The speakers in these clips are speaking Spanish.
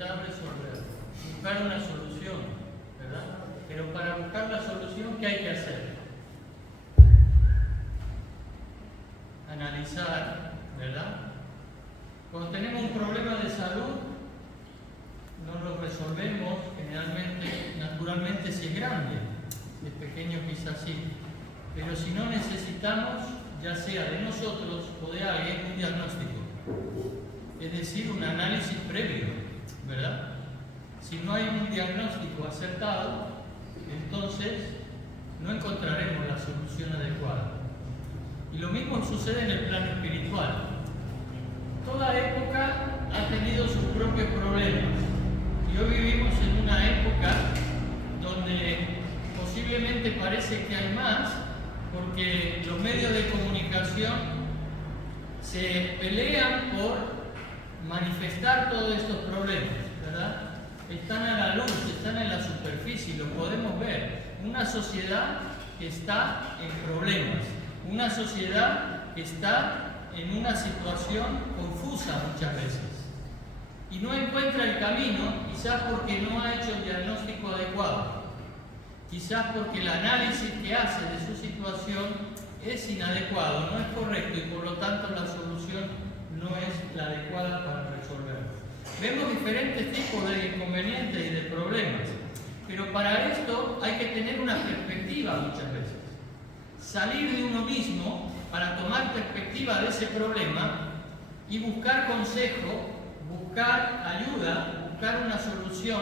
intentar resolver, buscar una solución, ¿verdad? Pero para buscar la solución, ¿qué hay que hacer? Analizar, ¿verdad? Cuando tenemos un problema de salud, no lo resolvemos generalmente, naturalmente, si es grande, si es pequeño quizás sí, pero si no necesitamos, ya sea de nosotros o de alguien, un diagnóstico, es decir, un análisis previo, ¿verdad? Si no hay un diagnóstico acertado, entonces no encontraremos la solución adecuada. Y lo mismo sucede en el plano espiritual. Toda época ha tenido sus propios problemas. Y hoy vivimos en una época donde posiblemente parece que hay más, porque los medios de comunicación se pelean por manifestar todos estos problemas, ¿verdad? Están a la luz, están en la superficie, lo podemos ver. Una sociedad que está en problemas, una sociedad que está en una situación confusa muchas veces y no encuentra el camino, quizás porque no ha hecho el diagnóstico adecuado, quizás porque el análisis que hace de su situación es inadecuado, no es correcto y por lo tanto la solución no es la adecuada para resolverlo. Vemos diferentes tipos de inconvenientes y de problemas, pero para esto hay que tener una perspectiva muchas veces. Salir de uno mismo para tomar perspectiva de ese problema y buscar consejo, buscar ayuda, buscar una solución,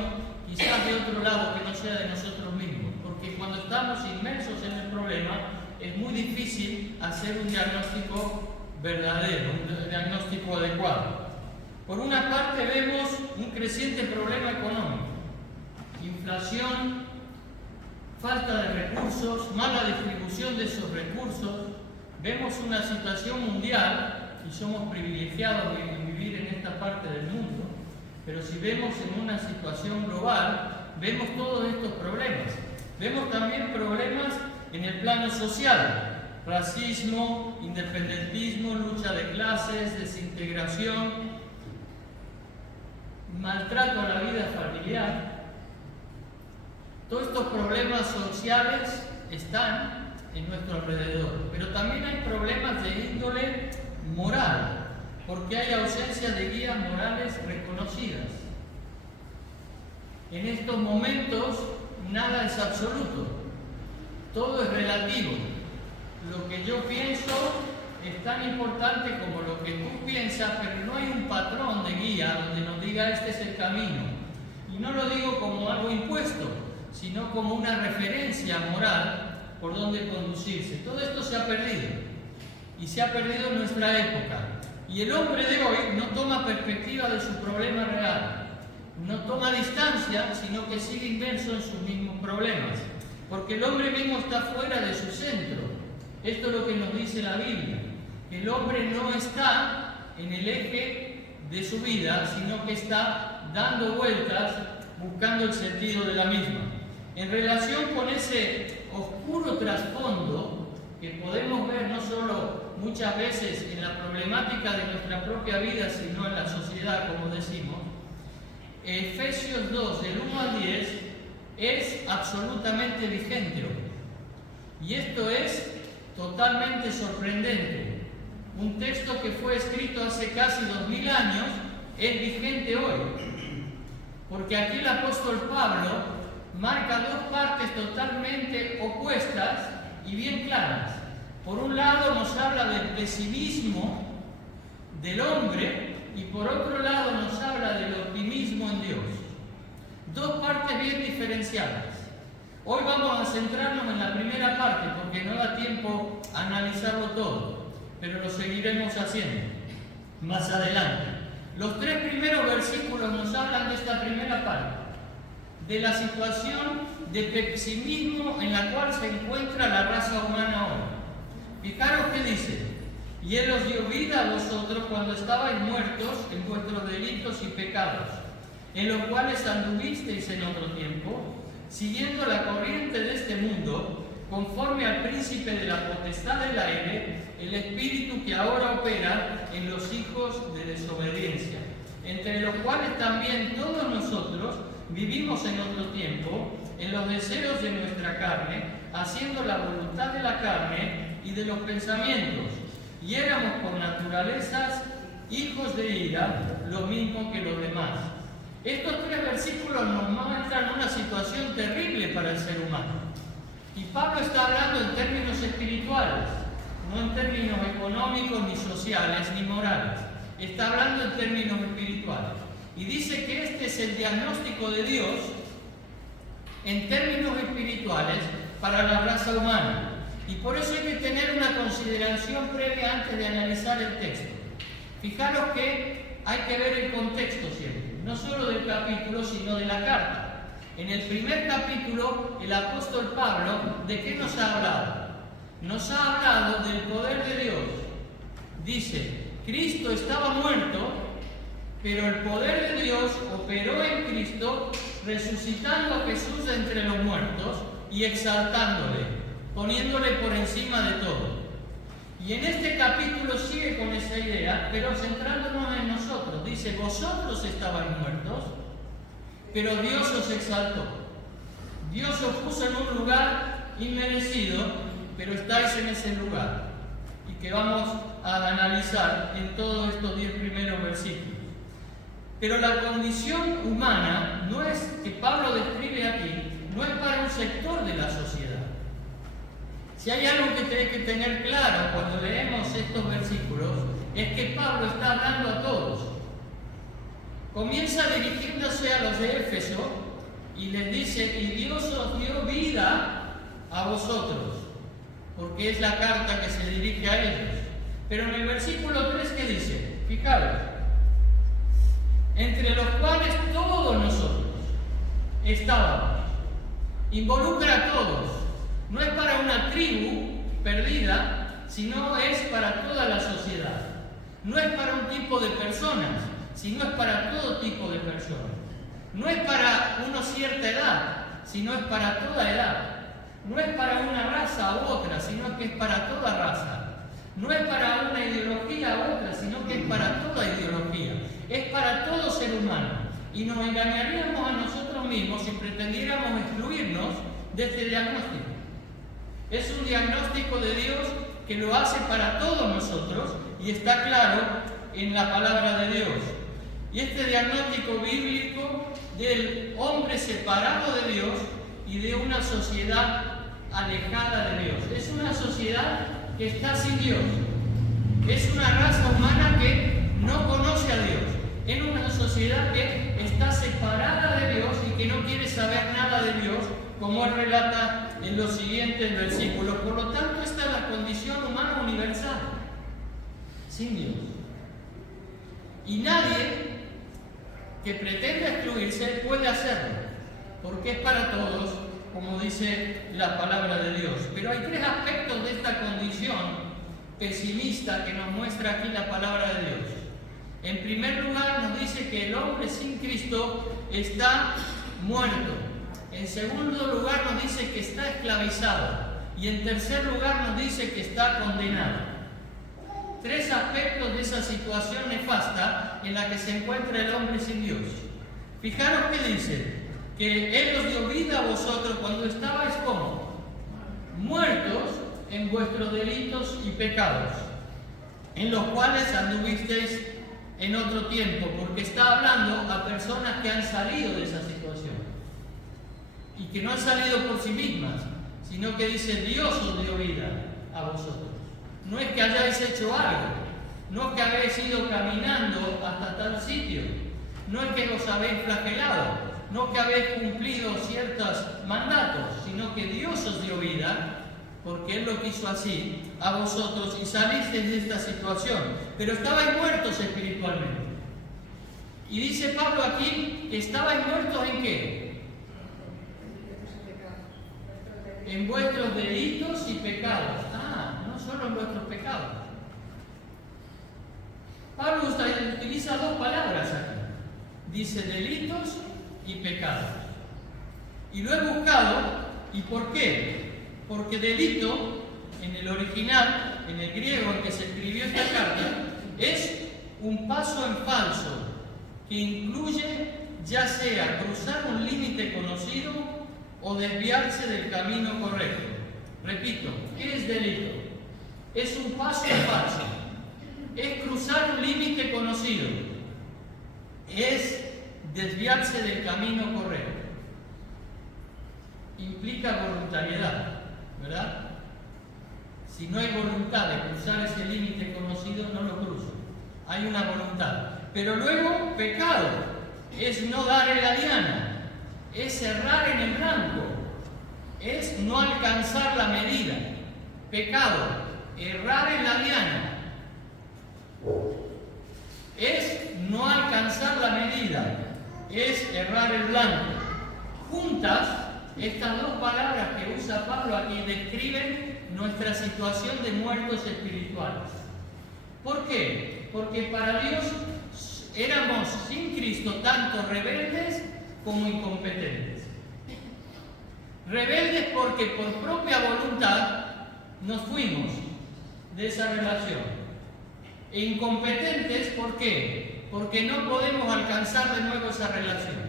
quizás de otro lado que no sea de nosotros mismos, porque cuando estamos inmersos en el problema es muy difícil hacer un diagnóstico verdadero, un diagnóstico adecuado. Por una parte vemos un creciente problema económico, inflación, falta de recursos, mala distribución de esos recursos. Vemos una situación mundial y somos privilegiados en vivir en esta parte del mundo, pero si vemos en una situación global, vemos todos estos problemas. Vemos también problemas en el plano social, racismo, independentismo, lucha de clases, desintegración, maltrato a la vida familiar. Todos estos problemas sociales están en nuestro alrededor, pero también hay problemas de índole moral, porque hay ausencia de guías morales reconocidas. En estos momentos nada es absoluto, todo es relativo. Lo que yo pienso es tan importante como lo que tú piensas, pero no hay un patrón de guía donde nos diga este es el camino. Y no lo digo como algo impuesto, sino como una referencia moral por donde conducirse. Todo esto se ha perdido, y se ha perdido en nuestra época. Y el hombre de hoy no toma perspectiva de su problema real, no toma distancia, sino que sigue inmerso en sus mismos problemas, porque el hombre mismo está fuera de su centro. Esto es lo que nos dice la Biblia. El hombre no está en el eje de su vida, sino que está dando vueltas, buscando el sentido de la misma. En relación con ese oscuro trasfondo que podemos ver no solo muchas veces en la problemática de nuestra propia vida, sino en la sociedad, como decimos, Efesios 2, del 1 al 10, es absolutamente vigente hoy. Y esto es totalmente sorprendente. Un texto que fue escrito hace casi 2000 años es vigente hoy. Porque aquí el apóstol Pablo marca dos partes totalmente opuestas y bien claras. Por un lado nos habla del pesimismo del hombre y por otro lado nos habla del optimismo en Dios. Dos partes bien diferenciadas. Hoy vamos a centrarnos en la primera parte porque no da tiempo a analizarlo todo, pero lo seguiremos haciendo más adelante. Los tres primeros versículos nos hablan de esta primera parte, de la situación de pesimismo en la cual se encuentra la raza humana hoy. Fijaros qué dice: y Él os dio vida a vosotros cuando estabais muertos en vuestros delitos y pecados, en los cuales anduvisteis en otro tiempo, siguiendo la corriente de este mundo, conforme al príncipe de la potestad del aire, el espíritu que ahora opera en los hijos de desobediencia, entre entre los cuales también todos nosotros vivimos en otro tiempo, en los deseos de nuestra carne, haciendo la voluntad de la carne y de los pensamientos, y éramos por naturalezas hijos de ira, lo mismo que los demás. Estos 3 versículos nos muestran una situación terrible para el ser humano. Y Pablo está hablando en términos espirituales, no en términos económicos, ni sociales, ni morales. Está hablando en términos espirituales. Y dice que este es el diagnóstico de Dios en términos espirituales para la raza humana. Y por eso hay que tener una consideración previa antes de analizar el texto. Fijaros que hay que ver el contexto siempre, no solo del capítulo, sino de la carta. En el primer capítulo, el apóstol Pablo, ¿de qué nos ha hablado? Nos ha hablado del poder de Dios. Dice, Cristo estaba muerto, pero el poder de Dios operó en Cristo, resucitando a Jesús de entre los muertos y exaltándole, poniéndole por encima de todo. Y en este capítulo sigue con esa idea, pero centrándonos en nosotros. Dice, vosotros estabais muertos, pero Dios os exaltó. Dios os puso en un lugar inmerecido, pero estáis en ese lugar. Y que vamos a analizar en todos estos 10 primeros versículos. Pero la condición humana no es que Pablo describe aquí, no es para un sector de la sociedad. Si hay algo que tenéis que tener claro cuando leemos estos versículos, es que Pablo está hablando a todos. Comienza dirigiéndose a los de Éfeso y les dice, y Dios os dio vida a vosotros, porque es la carta que se dirige a ellos. Pero en el versículo 3, ¿qué dice? Fijaros, entre los cuales todos nosotros estábamos. Involucra a todos. No es para una tribu perdida, sino es para toda la sociedad. No es para un tipo de personas, sino es para todo tipo de personas. No es para una cierta edad, sino es para toda edad. No es para una raza u otra, sino que es para toda raza. No es para una ideología u otra, sino que es para toda ideología. Es para todo ser humano. Y nos engañaríamos a nosotros mismos si pretendiéramos excluirnos de este diagnóstico. Es un diagnóstico de Dios que lo hace para todos nosotros y está claro en la palabra de Dios. Y este diagnóstico bíblico del hombre separado de Dios y de una sociedad alejada de Dios. Es una sociedad que está sin Dios. Es una raza humana que no conoce a Dios. Es una sociedad que está separada de Dios y que no quiere saber nada de Dios, como él relata en los siguientes versículos. Por lo tanto, esta es la condición humana universal, sin Dios. Y nadie que pretenda excluirse puede hacerlo, porque es para todos, como dice la palabra de Dios. Pero hay 3 aspectos de esta condición pesimista que nos muestra aquí la palabra de Dios. En primer lugar, nos dice que el hombre sin Cristo está muerto. En segundo lugar, nos dice que está esclavizado. Y en tercer lugar, nos dice que está condenado. 3 aspectos de esa situación nefasta en la que se encuentra el hombre sin Dios. Fijaros que dice, que Él os dio vida a vosotros cuando estabais como muertos en vuestros delitos y pecados, en los cuales anduvisteis en otro tiempo, porque está hablando a personas que han salido de esa situación y que no han salido por sí mismas, sino que dice Dios os dio vida a vosotros. No es que hayáis hecho algo, no es que habéis ido caminando hasta tal sitio, no es que os habéis flagelado, no es que habéis cumplido ciertos mandatos, sino que Dios os dio vida, porque Él lo quiso así, a vosotros, y salisteis de esta situación, pero estabais muertos espiritualmente. Y dice Pablo aquí que estabais muertos ¿en qué? En vuestros delitos y pecados. No solo en vuestros pecados. Pablo utiliza 2 palabras aquí. Dice delitos y pecados. Y lo he buscado, ¿y por qué? Porque delito, en el original, en el griego en que se escribió esta carta, es un paso en falso, que incluye ya sea cruzar un límite conocido o desviarse del camino correcto. Repito, ¿qué es delito? Es un paso falso, es cruzar un límite conocido, es desviarse del camino correcto. Implica voluntariedad, ¿verdad? Si no hay voluntad de cruzar ese límite conocido, no lo cruzo. Hay una voluntad. Pero luego, pecado es no dar en la diana, es errar en el blanco, es no alcanzar la medida. Pecado, errar en la diana, es no alcanzar la medida, es errar el blanco. Juntas, estas dos palabras que usa Pablo aquí describen nuestra situación de muertos espirituales. ¿Por qué? Porque para Dios éramos sin Cristo tanto rebeldes como incompetentes. Rebeldes porque por propia voluntad nos fuimos de esa relación. E incompetentes, ¿por qué? Porque no podemos alcanzar de nuevo esa relación.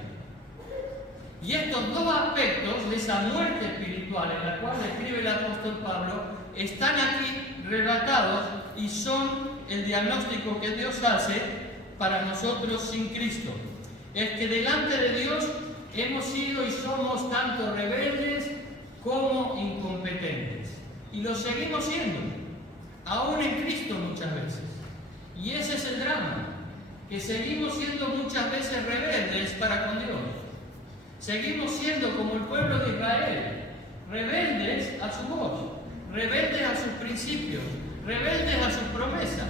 Y estos dos aspectos de esa muerte espiritual en la cual describe el apóstol Pablo están aquí relatados y son el diagnóstico que Dios hace para nosotros sin Cristo. Es que delante de Dios hemos sido y somos tanto rebeldes como incompetentes. Y lo seguimos siendo, aún en Cristo muchas veces. Y ese es el drama, que seguimos siendo muchas veces rebeldes para con Dios. Seguimos siendo como el pueblo de Israel, rebeldes a su voz, rebeldes a sus principios, rebeldes a sus promesas.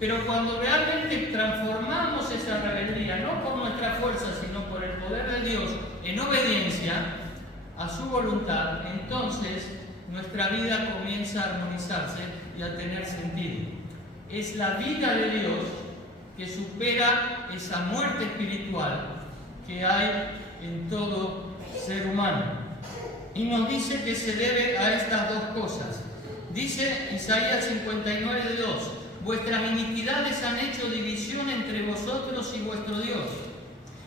Pero cuando realmente transformamos esa rebeldía, no por nuestra fuerza, sino por el poder de Dios, en obediencia a su voluntad, entonces nuestra vida comienza a armonizarse y a tener sentido. Es la vida de Dios que supera esa muerte espiritual que hay en todo ser humano. Y nos dice que se debe a estas dos cosas. Dice Isaías 59:2: vuestras iniquidades han hecho división entre vosotros y vuestro Dios,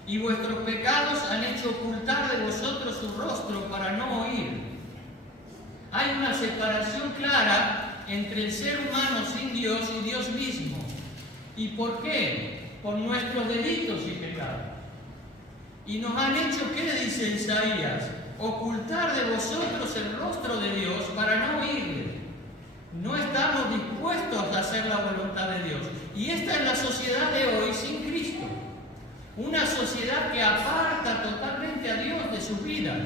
y vuestros pecados han hecho ocultar de vosotros su rostro para no oír. Hay una separación clara entre el ser humano sin Dios y Dios mismo. ¿Y por qué? Por nuestros delitos y pecados. Y nos han hecho, ¿qué dice Isaías? Ocultar de vosotros el rostro de Dios para no oírle. No estamos dispuestos a hacer la voluntad de Dios. Y esta es la sociedad de hoy sin Cristo. Una sociedad que aparta totalmente a Dios de sus vidas.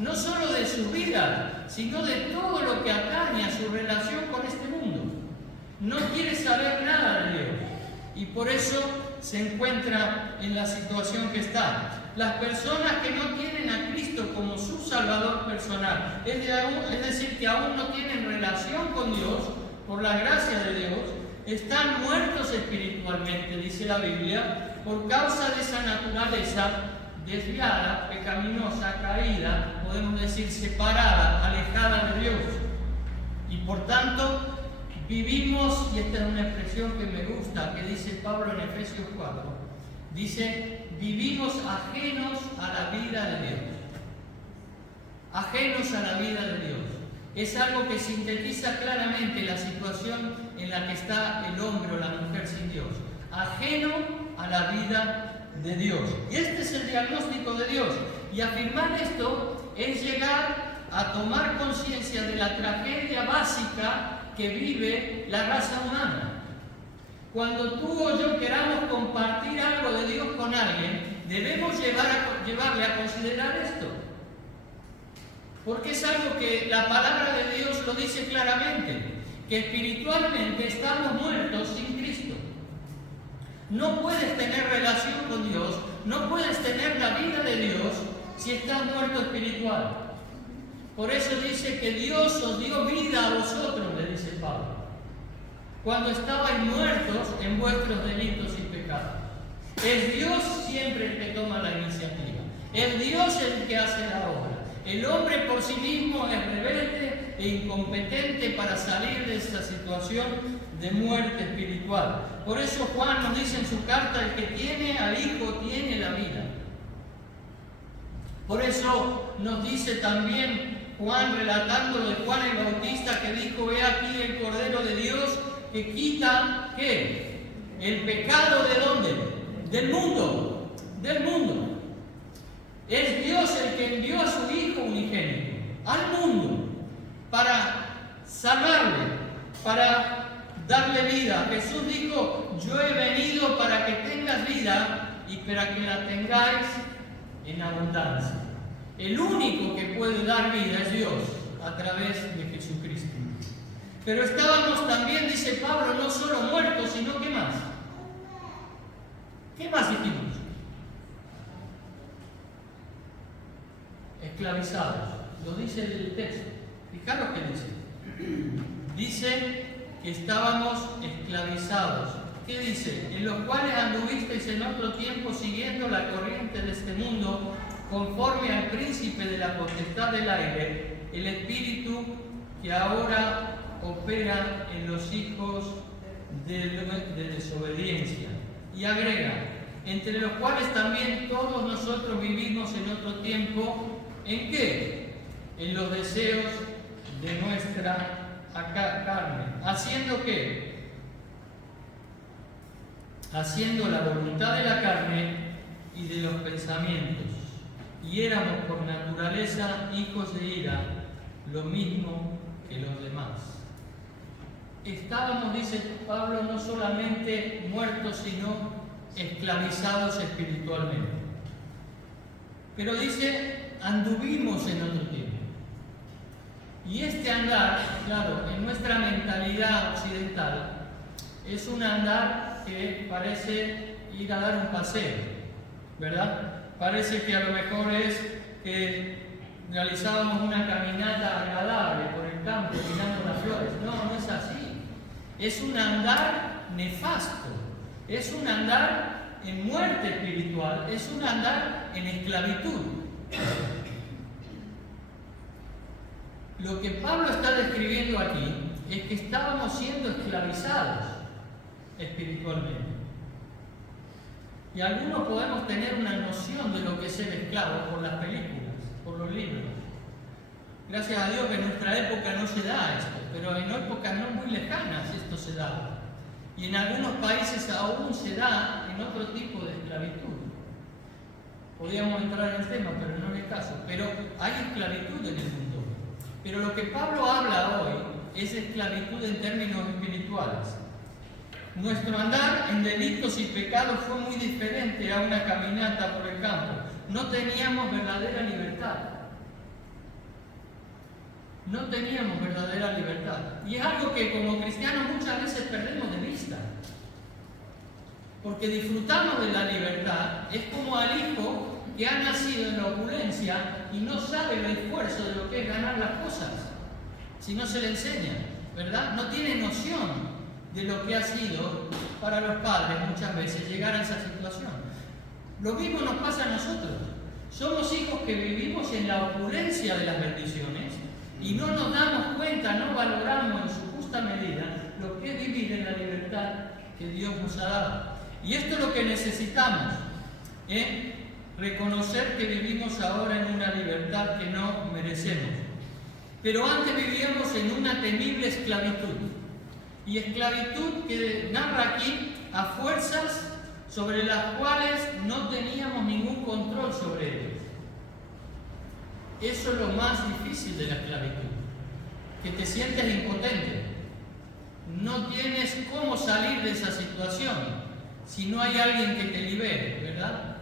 No solo de sus vidas, sino de todo lo que atañe a su relación con este mundo. No quiere saber nada de Dios. Y por eso se encuentra en la situación que está. Las personas que no tienen a Cristo como su Salvador personal, es decir, que aún no tienen relación con Dios, por la gracia de Dios, están muertos espiritualmente, dice la Biblia, por causa de esa naturaleza desviada, pecaminosa, caída, podemos decir separada, alejada de Dios. Y por tanto, vivimos, y esta es una expresión que me gusta, que dice Pablo en Efesios 4, dice: vivimos ajenos a la vida de Dios. Ajenos a la vida de Dios. Es algo que sintetiza claramente la situación en la que está el hombre o la mujer sin Dios. Ajeno a la vida de Dios. Y este es el diagnóstico de Dios. Y afirmar esto es llegar a tomar conciencia de la tragedia básica que vive la raza humana. Cuando tú o yo queramos compartir algo de Dios con alguien, debemos llevarle a considerar esto. Porque es algo que la palabra de Dios lo dice claramente, que espiritualmente estamos muertos sin Cristo. No puedes tener relación con Dios, no puedes tener la vida de Dios si estás muerto espiritual. Por eso dice que Dios os dio vida a vosotros, le dice Pablo, cuando estabais muertos en vuestros delitos y pecados. Es Dios siempre el que toma la iniciativa. Es Dios el que hace la obra. El hombre por sí mismo es rebelde e incompetente para salir de esta situación de muerte espiritual. Por eso Juan nos dice en su carta, el que tiene al Hijo tiene la vida. Por eso nos dice también Juan, relatando lo de Juan el Bautista, que dijo: he aquí el Cordero de Dios que quita, ¿qué? El pecado ¿de dónde? Del mundo. Del mundo. Es Dios el que envió a su Hijo unigénito al mundo para salvarle, para darle vida. Jesús dijo: yo he venido para que tengas vida y para que la tengáis en abundancia. El único que puede dar vida es Dios a través de Jesucristo. Pero estábamos también, dice Pablo, no solo muertos, sino ¿qué más? ¿Qué más dijimos? Esclavizados. Lo dice el texto. Fijaros qué dice. Dice que estábamos esclavizados. ¿Qué dice? En los cuales anduvisteis en otro tiempo siguiendo la corriente de este mundo, conforme al príncipe de la potestad del aire, el espíritu que ahora opera en los hijos de desobediencia. Y agrega: entre los cuales también todos nosotros vivimos en otro tiempo. ¿En qué? En los deseos de nuestra carne. ¿Haciendo qué? Haciendo la voluntad de la carne y de los pensamientos. Y éramos por naturaleza hijos de ira, lo mismo que los demás. Estábamos, dice Pablo, no solamente muertos, sino esclavizados espiritualmente. Pero dice, anduvimos en otro tiempo. Y este andar, claro, en nuestra mentalidad occidental, es un andar que parece ir a dar un paseo, ¿verdad? Parece que a lo mejor es que realizábamos una caminata agradable por el campo mirando las flores. No, no es así. Es un andar nefasto. Es un andar en muerte espiritual. Es un andar en esclavitud. Lo que Pablo está describiendo aquí es que estábamos siendo esclavizados espiritualmente. Y algunos podemos tener una noción de lo que es ser esclavo por las películas, por los libros. Gracias a Dios que en nuestra época no se da esto, pero en épocas no muy lejanas esto se daba. Y en algunos países aún se da en otro tipo de esclavitud. Podríamos entrar en el tema, pero no es el caso. Pero hay esclavitud en el mundo. Pero lo que Pablo habla hoy es esclavitud en términos espirituales. Nuestro andar en delitos y pecados fue muy diferente a una caminata por el campo. No teníamos verdadera libertad. No teníamos verdadera libertad. Y es algo que como cristianos muchas veces perdemos de vista. Porque disfrutamos de la libertad. Es como al hijo que ha nacido en la opulencia y no sabe el esfuerzo de lo que es ganar las cosas. Si no se le enseña, ¿verdad? No tiene noción de lo que ha sido para los padres muchas veces llegar a esa situación. Lo mismo nos pasa a nosotros. Somos hijos que vivimos en la opulencia de las bendiciones y no nos damos cuenta, no valoramos en su justa medida lo que es vivir en la libertad que Dios nos ha dado. Y esto es lo que necesitamos, reconocer que vivimos ahora en una libertad que no merecemos. Pero antes vivíamos en una temible esclavitud. Y esclavitud que narra aquí a fuerzas sobre las cuales no teníamos ningún control sobre ellos. Eso es lo más difícil de la esclavitud, que te sientes impotente. No tienes cómo salir de esa situación si no hay alguien que te libere, ¿verdad?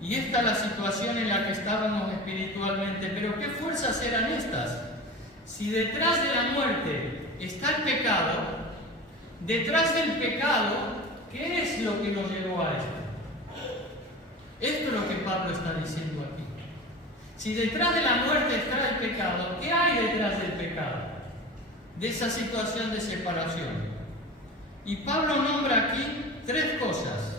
Y esta es la situación en la que estábamos espiritualmente. Pero ¿qué fuerzas eran estas? Si detrás de la muerte está el pecado, detrás del pecado, ¿qué es lo que nos llevó a esto? Esto es lo que Pablo está diciendo aquí. Si detrás de la muerte está el pecado, ¿qué hay detrás del pecado? De esa situación de separación. Y Pablo nombra aquí tres cosas.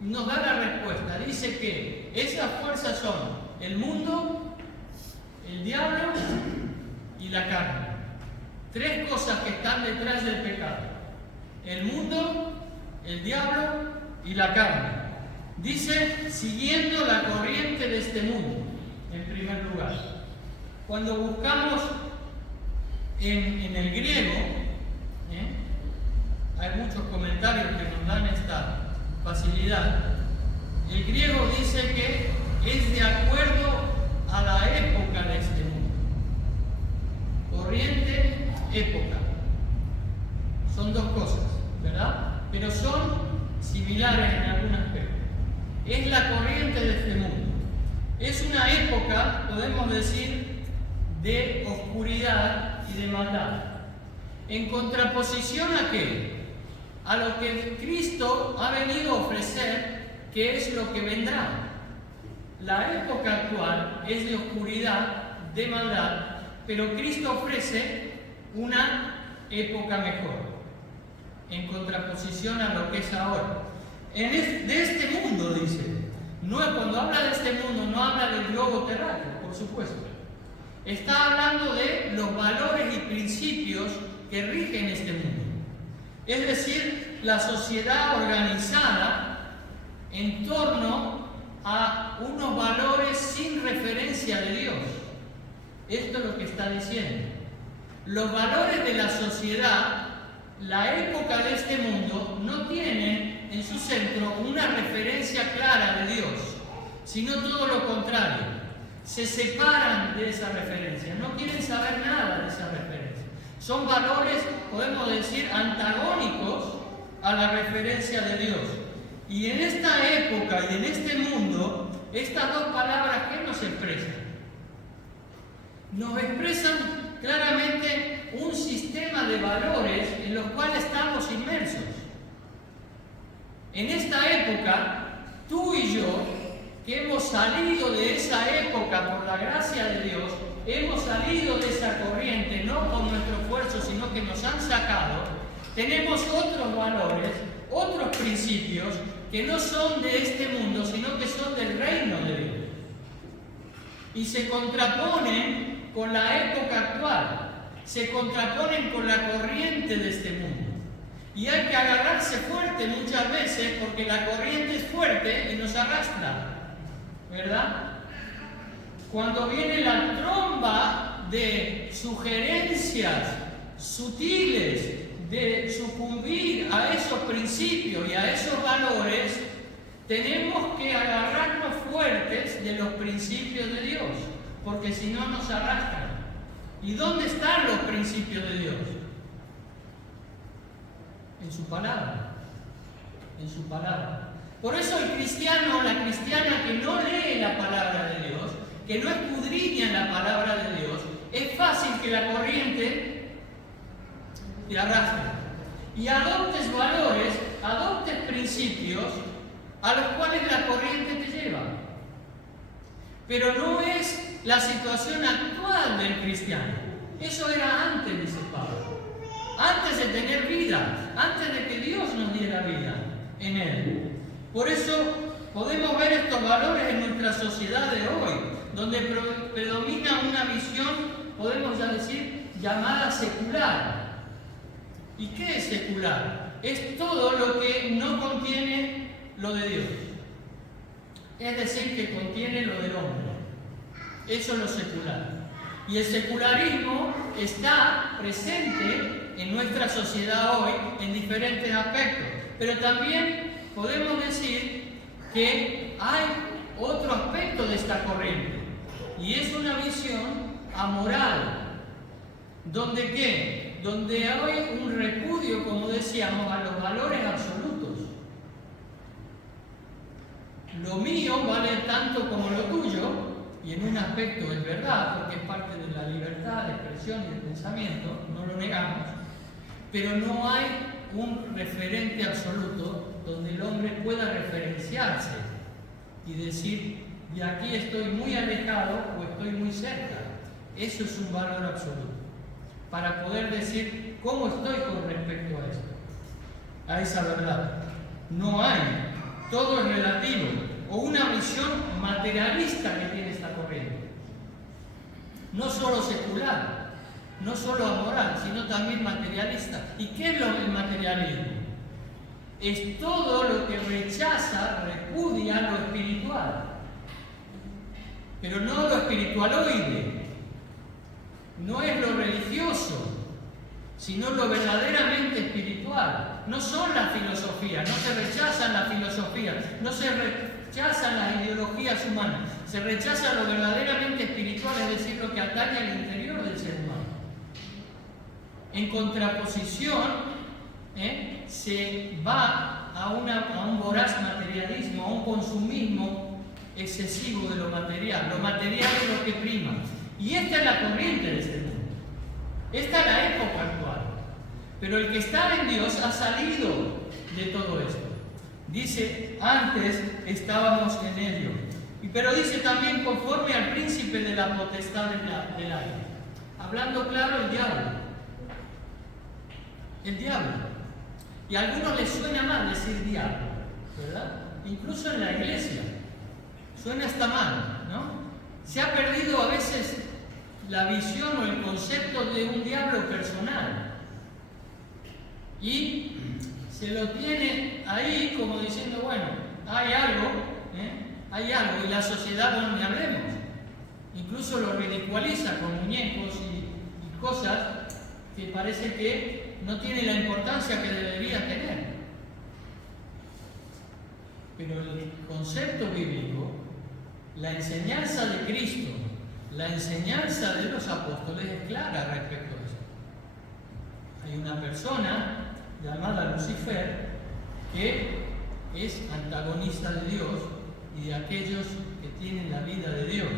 Nos da la respuesta. Dice que esas fuerzas son el mundo, el diablo y la carne. Tres cosas que están detrás del pecado. el mundo, el diablo y la carne. Dice, siguiendo la corriente de este mundo, en primer lugar. Cuando buscamos en el griego, hay muchos comentarios que nos dan esta facilidad. El griego dice que es de acuerdo a la época de este mundo. Corriente, época. Son dos cosas, ¿verdad? Pero son similares en algún aspecto. Es la corriente de este mundo. Es una época, podemos decir, de oscuridad y de maldad. En contraposición a qué? A lo que Cristo ha venido a ofrecer, que es lo que vendrá. La época actual es de oscuridad, de maldad, pero Cristo ofrece una época mejor, en contraposición a lo que es ahora. De este mundo, dice. No, cuando habla de este mundo, no habla del globo terráqueo, por supuesto. Está hablando de los valores y principios que rigen este mundo. Es decir, la sociedad organizada en torno a unos valores sin referencia de Dios. Esto es lo que está diciendo. Los valores de la sociedad, la época de este mundo, no tienen en su centro una referencia clara de Dios, sino todo lo contrario. Se separan de esa referencia, no quieren saber nada de esa referencia. Son valores, podemos decir, antagónicos a la referencia de Dios. Y en esta época y en este mundo, estas dos palabras, ¿qué nos expresan? Nos expresan claramente un sistema de valores en los cuales estamos inmersos. En esta época, tú y yo, que hemos salido de esa época por la gracia de Dios, hemos salido de esa corriente, no con nuestro esfuerzo, sino que nos han sacado, tenemos otros valores, otros principios que no son de este mundo, sino que son del reino de Dios. Y se contraponen con la época actual, se contraponen con la corriente de este mundo. Y hay que agarrarse fuerte muchas veces porque la corriente es fuerte y nos arrastra, ¿verdad? Cuando viene la tromba de sugerencias sutiles de sucumbir a esos principios y a esos valores, tenemos que agarrarnos fuertes de los principios de Dios, porque si no nos arrastran. ¿Y dónde están los principios de Dios? En su palabra. En su palabra. Por eso el cristiano, la cristiana que no lee la palabra de Dios, que no escudriña la palabra de Dios, es fácil que la corriente te arrastre y adoptes valores, adoptes principios a los cuales la corriente te lleva. Pero no es la situación actual del cristiano. Eso era antes, dice Pablo. Antes de tener vida, antes de que Dios nos diera vida en él. Por eso podemos ver estos valores en nuestra sociedad de hoy, donde predomina una visión, podemos ya decir, llamada secular. ¿Y qué es secular? Es todo lo que no contiene lo de Dios. Es decir, que contiene lo del hombre. Eso es lo secular. Y el secularismo está presente en nuestra sociedad hoy en diferentes aspectos. Pero también podemos decir que hay otro aspecto de esta corriente. Y es una visión amoral. ¿Donde qué? Donde hay un repudio, como decíamos, a los valores absolutos. Lo mío vale tanto como lo tuyo, y en un aspecto es verdad, porque es parte de la libertad de expresión y de pensamiento, no lo negamos, pero no hay un referente absoluto donde el hombre pueda referenciarse y decir, de aquí estoy muy alejado o estoy muy cerca. Eso es un valor absoluto. Para poder decir cómo estoy con respecto a esto, a esa verdad. No hay, todo es relativo, o una visión materialista que tiene esta corriente. No solo secular, no solo amoral, sino también materialista. ¿Y qué es el materialismo? es todo lo que rechaza, repudia lo espiritual. Pero no lo espiritualoide, no es lo religioso, sino lo verdaderamente espiritual. No son las filosofías, no se rechazan las filosofías, no se rechazan las ideologías humanas, se rechaza lo verdaderamente espiritual, es decir, lo que atañe al interior del ser humano. En contraposición, se va a un voraz materialismo, a un consumismo excesivo de lo material. Lo material es lo que prima. Y esta es la corriente de este mundo. Esta es la época actual. Pero el que está en Dios ha salido de todo esto. Dice, antes estábamos en ello. Pero dice también conforme al príncipe de la potestad del aire. Hablando claro, el diablo. El diablo. Y a algunos les suena mal decir diablo, ¿verdad? Incluso en la iglesia. Suena hasta mal, ¿no? Se ha perdido a veces la visión o el concepto de un diablo personal. Y se lo tiene ahí como diciendo, bueno, hay algo, y la sociedad, no ni hablemos. Incluso lo ridiculiza con muñecos y cosas que parece que no tiene la importancia que debería tener. Pero el concepto bíblico, la enseñanza de Cristo, la enseñanza de los apóstoles es clara respecto a eso. Hay una persona llamada Lucifer que es antagonista de Dios y de aquellos que tienen la vida de Dios.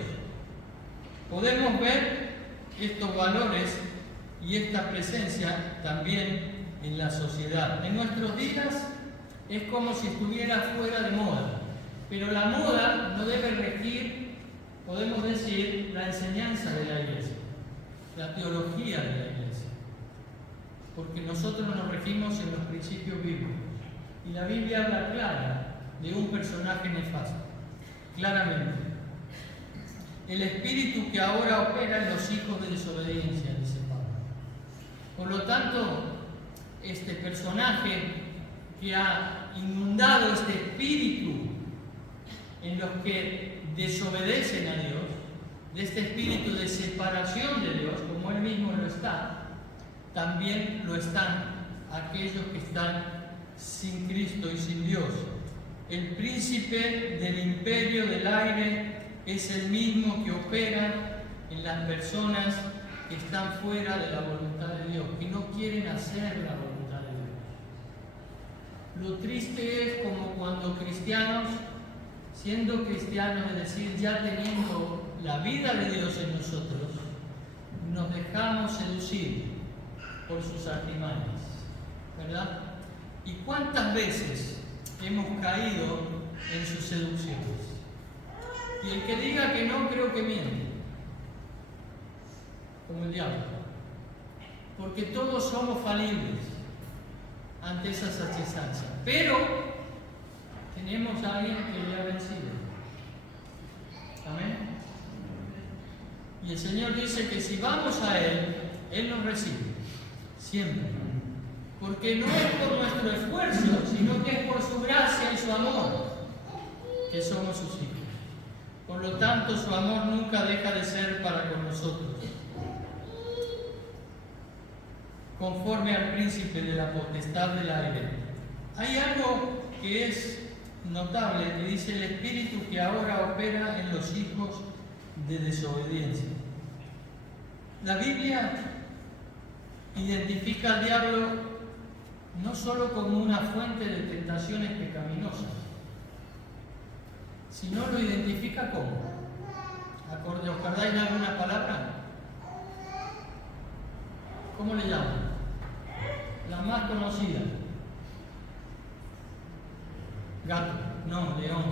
Podemos ver estos valores y esta presencia también en la sociedad. En nuestros días es como si estuviera fuera de moda, pero la moda no debe regir, podemos decir, la enseñanza de la iglesia, la teología de la iglesia, porque nosotros nos regimos en los principios bíblicos. Y la Biblia habla clara de un personaje nefasto, claramente. El espíritu que ahora opera en los hijos de desobediencia, dice Pablo. Por lo tanto, este personaje que ha inundado este espíritu en los que desobedecen a Dios, de este espíritu de separación de Dios, como él mismo lo está, también lo están aquellos que están sin Cristo y sin Dios. El príncipe del imperio del aire es el mismo que opera en las personas que están fuera de la voluntad de Dios, que no quieren hacer la voluntad de Dios. Lo triste es como cuando cristianos, siendo cristianos, es decir, ya teniendo la vida de Dios en nosotros, nos dejamos seducir por sus artimañas, ¿verdad? ¿Y cuántas veces hemos caído en sus seducciones? Y el que diga que no, creo que miente, como el diablo, porque todos somos falibles ante esas asechanzas, pero tenemos a alguien que le ha vencido. Amén. Y el Señor dice que si vamos a Él, Él nos recibe, siempre. Porque no es por nuestro esfuerzo, sino que es por su gracia y su amor que somos sus hijos. Por lo tanto, su amor nunca deja de ser para con nosotros. Conforme al príncipe de la potestad del aire. Hay algo que es notable, que dice el espíritu que ahora opera en los hijos de desobediencia. La Biblia identifica al diablo no solo como una fuente de tentaciones pecaminosas, sino lo identifica como, ¿os acordáis de alguna palabra? ¿Cómo le llaman? La más conocida. Gato, no, león.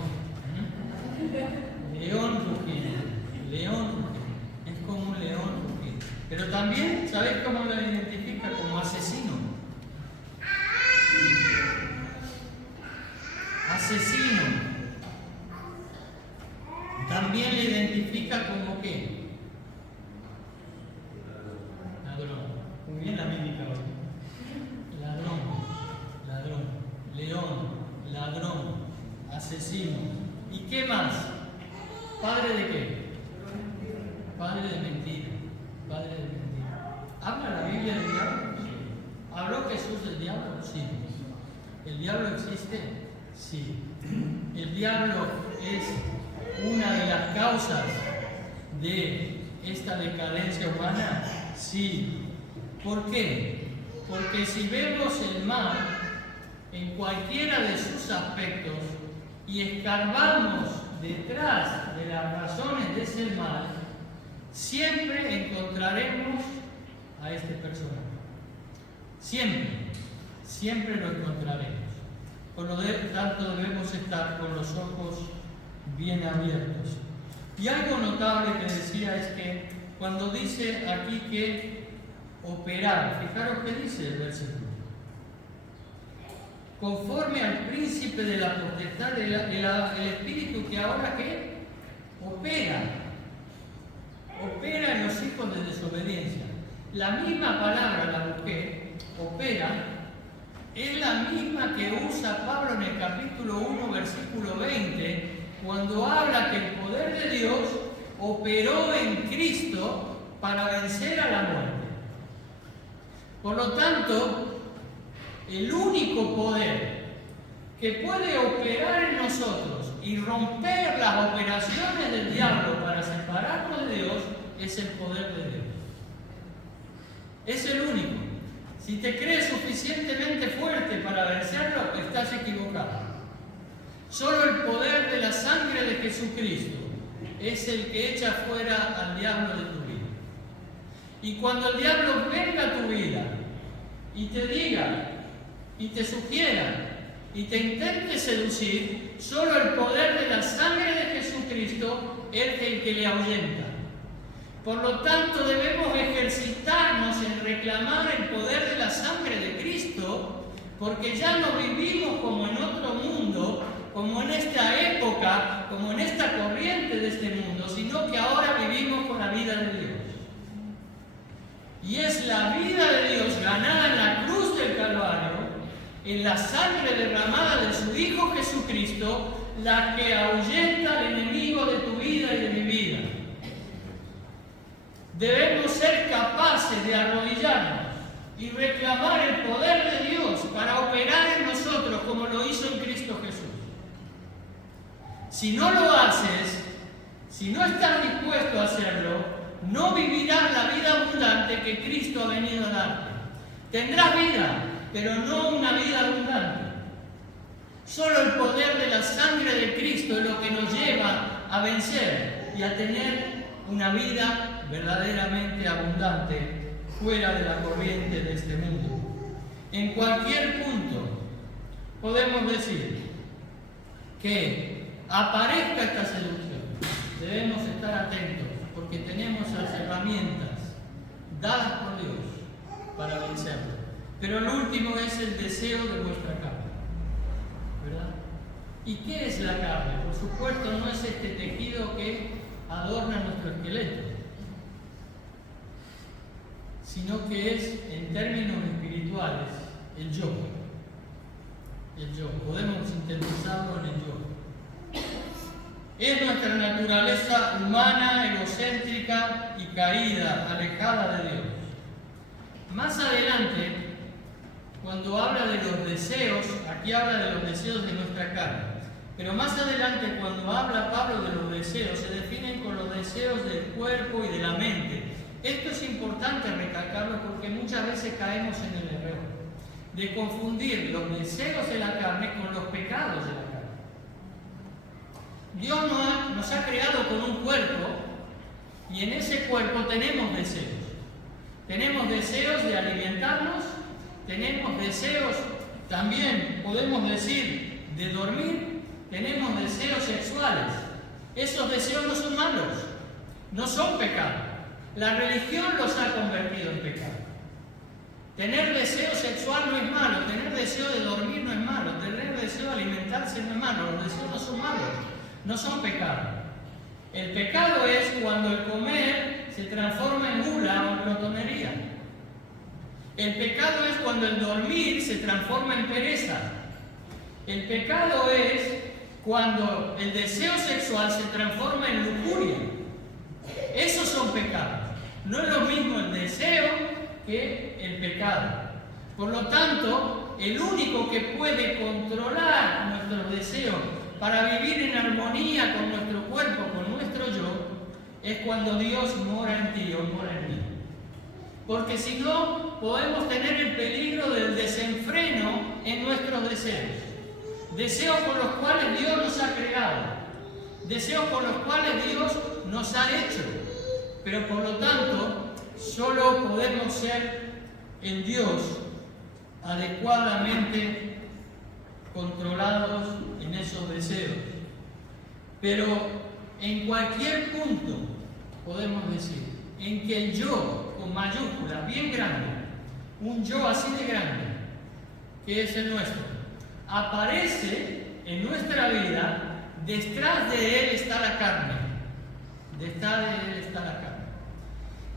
León rugido. León rugido. Es como un león rugido. Pero también, ¿sabéis cómo lo identifica? Como asesino. Asesino. También le identifica como ¿qué? Ladrón. Muy bien la mímica hoy. Ladrón, león, ¿Y qué más? ¿Padre de qué? Padre de mentira. Padre de mentira. ¿Habla la Biblia del diablo? Sí. ¿Habló Jesús del diablo? Sí. ¿El diablo existe? Sí. ¿El diablo es una de las causas de esta decadencia humana? Sí. ¿Por qué? Porque si vemos el mal en cualquiera de sus aspectos y escarbamos detrás de las razones de ese mal, siempre encontraremos a este personaje. Siempre lo encontraremos. Por lo tanto, debemos estar con los ojos bien abiertos. Y algo notable que decía es que cuando dice aquí que operar, fijaros qué dice el versículo. Conforme al príncipe de la potestad, el espíritu que ahora ¿qué? Opera en los hijos de desobediencia. La misma palabra, la busqué, opera, es la misma que usa Pablo en el capítulo 1, versículo 20, cuando habla que el poder de Dios operó en Cristo para vencer a la muerte. Por lo tanto, el único poder que puede operar en nosotros y romper las operaciones del diablo para separarnos de Dios es el poder de Dios. Es el único. Si te crees suficientemente fuerte para vencerlo, estás equivocado. Solo el poder de la sangre de Jesucristo es el que echa fuera al diablo de tu vida. Y cuando el diablo venga a tu vida y te diga, y te sugiera, y te intente seducir, solo el poder de la sangre de Jesucristo es el que le ahuyenta. Por lo tanto, debemos ejercitarnos en reclamar el poder de la sangre de Cristo, porque ya no vivimos como en otro mundo, como en esta época, como en esta corriente de este mundo, sino que ahora vivimos con la vida de Dios. Y es la vida de Dios ganada en la cruz del Calvario, en la sangre derramada de su Hijo Jesucristo, la que ahuyenta al enemigo de tu vida y de mi vida. Debemos ser capaces de arrodillarnos y reclamar el poder de Dios para operar en nosotros como lo hizo en Cristo Jesús. Si no lo haces, si no estás dispuesto a hacerlo, no vivirás la vida abundante que Cristo ha venido a darte. Tendrás vida, pero no una vida abundante. Solo el poder de la sangre de Cristo es lo que nos lleva a vencer y a tener una vida verdaderamente abundante fuera de la corriente de este mundo. En cualquier punto podemos decir que aparezca esta seducción, debemos estar atentos porque tenemos las herramientas dadas por Dios para vencerlo. Pero lo último es el deseo de vuestra carne, ¿verdad? ¿Y qué es la carne? Por supuesto no es este tejido que adorna nuestro esqueleto, sino que es, en términos espirituales, el yo. El yo. Podemos sintetizarlo en el yo. Es nuestra naturaleza humana, egocéntrica y caída, alejada de Dios. Más adelante, cuando habla de los deseos, aquí habla de los deseos de nuestra carne, pero más adelante cuando habla Pablo de los deseos, se definen con los deseos del cuerpo y de la mente. Esto es importante recalcarlo porque muchas veces caemos en el error de confundir los deseos de la carne con los pecados de la carne. Dios nos ha creado con un cuerpo y en ese cuerpo tenemos deseos. Tenemos deseos de alimentarnos, tenemos deseos también, podemos decir, de dormir, tenemos deseos sexuales. Esos deseos no son malos, no son pecados. La religión los ha convertido en pecado. Tener deseo sexual no es malo, tener deseo de dormir no es malo, tener deseo de alimentarse no es malo, los deseos no son malos, no son pecados. El pecado es cuando el comer se transforma en gula o en glotonería. El pecado es cuando el dormir se transforma en pereza. El pecado es cuando el deseo sexual se transforma en lujuria. Esos son pecados. No es lo mismo el deseo que el pecado. Por lo tanto, el único que puede controlar nuestros deseos para vivir en armonía con nuestro cuerpo, con nuestro yo, es cuando Dios mora en ti o mora en mí. Porque si no, podemos tener el peligro del desenfreno en nuestros deseos. Deseos por los cuales Dios nos ha creado. Deseos por los cuales Dios nos ha hecho. Pero por lo tanto, solo podemos ser en Dios adecuadamente controlados en esos deseos. Pero en cualquier punto podemos decir en que el yo, con mayúscula, bien grande, un yo así de grande, que es el nuestro, aparece en nuestra vida, detrás de él está la carne. Detrás de él está la carne.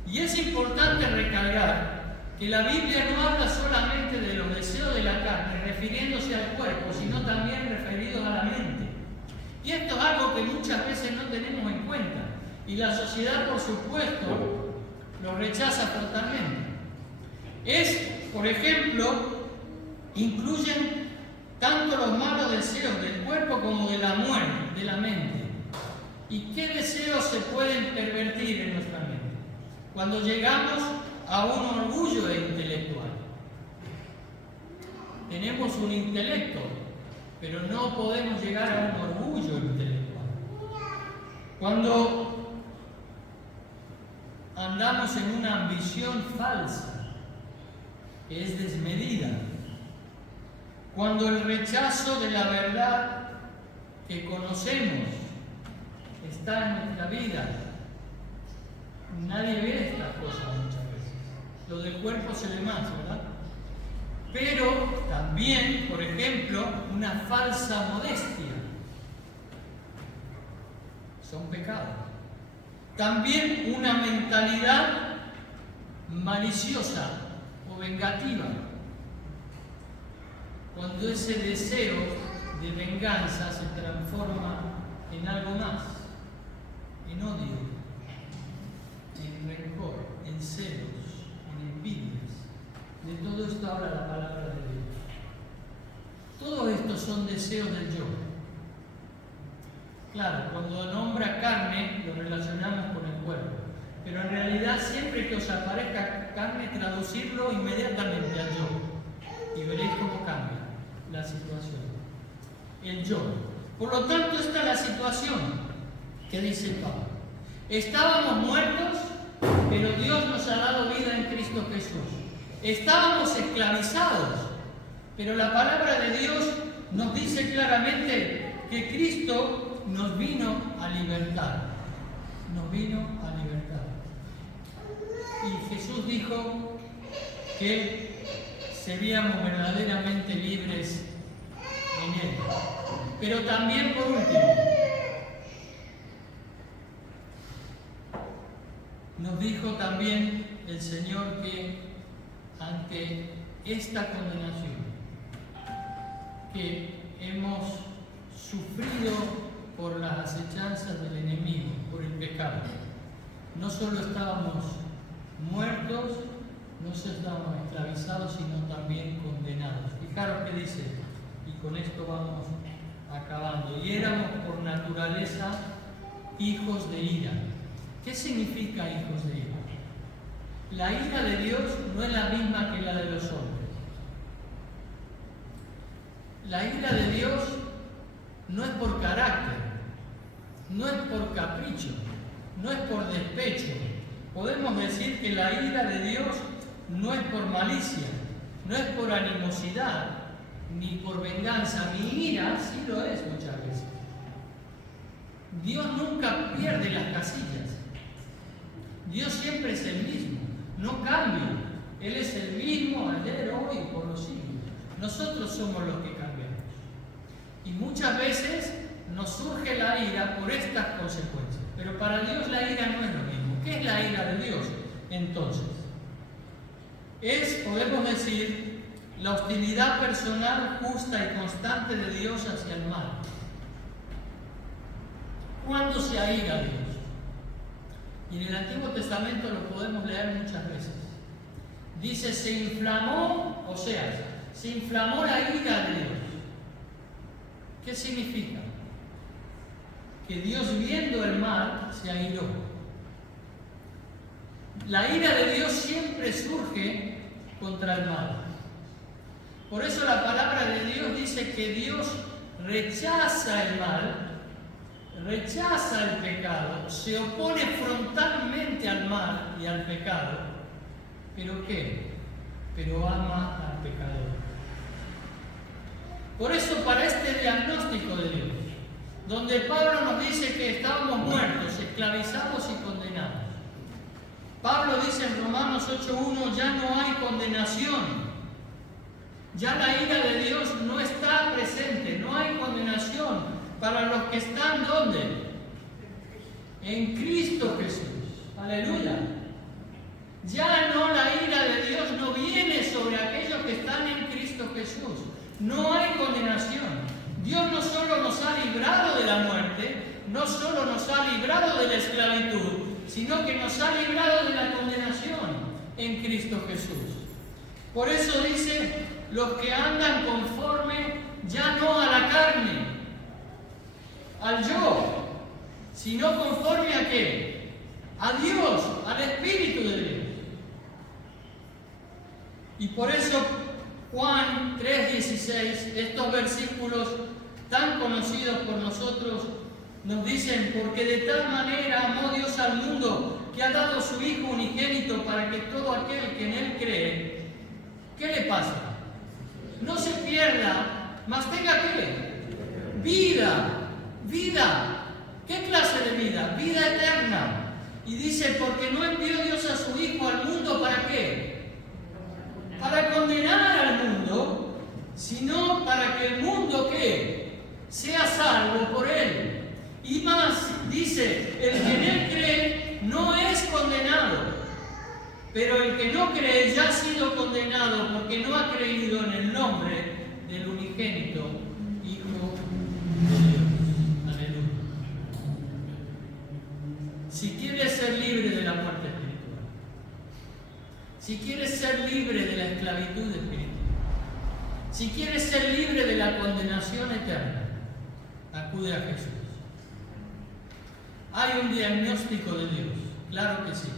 Y es importante recalcar que la Biblia no habla solamente de los deseos de la carne, refiriéndose al cuerpo, sino también referidos a la mente. Y esto es algo que muchas veces no tenemos en cuenta. Y la sociedad, por supuesto, lo rechaza totalmente. Por ejemplo, incluyen tanto los malos deseos del cuerpo como de la muerte, de la mente. ¿Y qué deseos se pueden pervertir en nuestra mente? Cuando llegamos a un orgullo intelectual. Tenemos un intelecto, pero no podemos llegar a un orgullo intelectual. Cuando andamos en una ambición falsa, que es desmedida. Cuando el rechazo de la verdad que conocemos está en nuestra vida. Nadie ve estas cosas muchas veces. Lo del cuerpo se ve más, ¿verdad? Pero también, por ejemplo, una falsa modestia. Son pecados. También una mentalidad maliciosa o vengativa. Cuando ese deseo de venganza se transforma en algo más, en odio, en rencor, en celos, en envidias. De todo esto habla la palabra de Dios. Todos estos son deseos del yo. Claro, cuando nombra carne lo relacionamos con el cuerpo, pero en realidad siempre que os aparezca carne, traducirlo inmediatamente al yo y veréis cómo cambia la situación. El yo. Por lo tanto, esta es la situación que dice Pablo. Estábamos muertos, pero Dios nos ha dado vida en Cristo Jesús. Estábamos esclavizados, pero la palabra de Dios nos dice claramente que Cristo nos vino a libertar. Nos vino a libertar. Y Jesús dijo que seríamos verdaderamente libres en Él. Pero también, por último, nos dijo también el Señor que ante esta condenación que hemos sufrido por las acechanzas del enemigo, por el pecado, no solo estábamos muertos, no solo estábamos esclavizados, sino también condenados. Fijaros que dice, y con esto vamos acabando, y éramos por naturaleza hijos de ira. ¿Qué significa hijos de ira? La ira de Dios no es la misma que la de los hombres. La ira de Dios no es por carácter, no es por capricho, no es por despecho. Podemos decir que la ira de Dios no es por malicia, no es por animosidad, ni por venganza. Mi ira sí lo es muchas veces. Dios nunca pierde las casillas. Dios siempre es el mismo, no cambia. Él es el mismo ayer, hoy y por los siglos. Nosotros somos los que cambiamos. Y muchas veces nos surge la ira por estas consecuencias. Pero para Dios la ira no es lo mismo. ¿Qué es la ira de Dios? Entonces, podemos decir, la hostilidad personal, justa y constante de Dios hacia el mal. ¿Cuándo se aira Dios? Y en el Antiguo Testamento lo podemos leer muchas veces. Dice, se inflamó, o sea, se inflamó la ira de Dios. ¿Qué significa? Que Dios, viendo el mal, se airó. La ira de Dios siempre surge contra el mal. Por eso la palabra de Dios dice que Dios rechaza el mal, rechaza el pecado, se opone frontalmente al mal y al pecado. ¿Pero qué? Pero ama al pecador. Por eso, para este diagnóstico de Dios, donde Pablo nos dice que estábamos muertos, esclavizados y condenados, Pablo dice en Romanos 8:1, ya no hay condenación. Ya la ira de Dios no está presente, no hay condenación para los que están, ¿dónde? En Cristo Jesús. Aleluya. Ya no, la ira de Dios no viene sobre aquellos que están en Cristo Jesús. No hay condenación. Dios no solo nos ha librado de la muerte, no solo nos ha librado de la esclavitud, sino que nos ha librado de la condenación en Cristo Jesús. Por eso dice, los que andan conforme ya no a la carne, al yo, sino conforme a qué? A Dios, al Espíritu de Dios. Y por eso Juan 3:16, estos versículos tan conocidos por nosotros, nos dicen, porque de tal manera amó Dios al mundo, que ha dado su Hijo unigénito para que todo aquel que en Él cree, ¿qué le pasa? No se pierda, mas tenga ¿qué? Vida, vida. ¿Qué clase de vida? Vida eterna. Y dice, porque no envió Dios a su Hijo al mundo, ¿para qué? Para condenar al mundo, sino para que el mundo, ¿qué? Sea salvo por Él. Y más, dice, el que en Él cree no es condenado. Pero el que no cree ya ha sido condenado porque no ha creído en el nombre del unigénito Hijo de Dios. Aleluya. Si quieres ser libre de la muerte espiritual, si quieres ser libre de la esclavitud espiritual, si quieres ser libre de la condenación eterna, acude a Jesús. Hay un diagnóstico de Dios, claro que sí.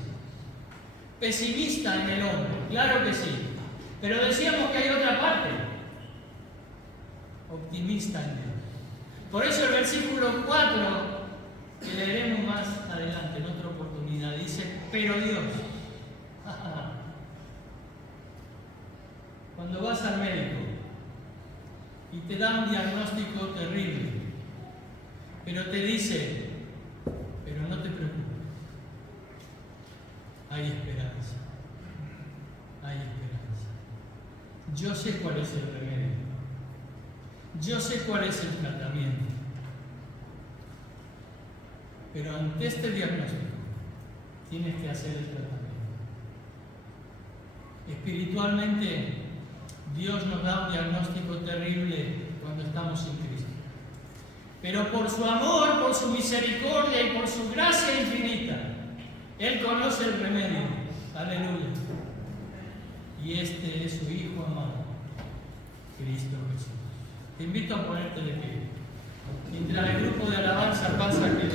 Pesimista en el hombre, claro que sí. Pero decíamos que hay otra parte. Optimista en Dios. Por eso el versículo 4, que leeremos más adelante en otra oportunidad, dice, pero Dios. Cuando vas al médico y te da un diagnóstico terrible, pero te dice, pero no te preocupes. Hay esperanza. Hay esperanza. Yo sé cuál es el remedio. Yo sé cuál es el tratamiento. Pero ante este diagnóstico, tienes que hacer el tratamiento. Espiritualmente, Dios nos da un diagnóstico terrible cuando estamos sin Cristo. Pero por su amor, por su misericordia y por su gracia infinita, Él conoce el remedio. Aleluya. Y este es su Hijo amado, Cristo Jesús. Te invito a ponerte de pie. Mientras el grupo de alabanza pasa, que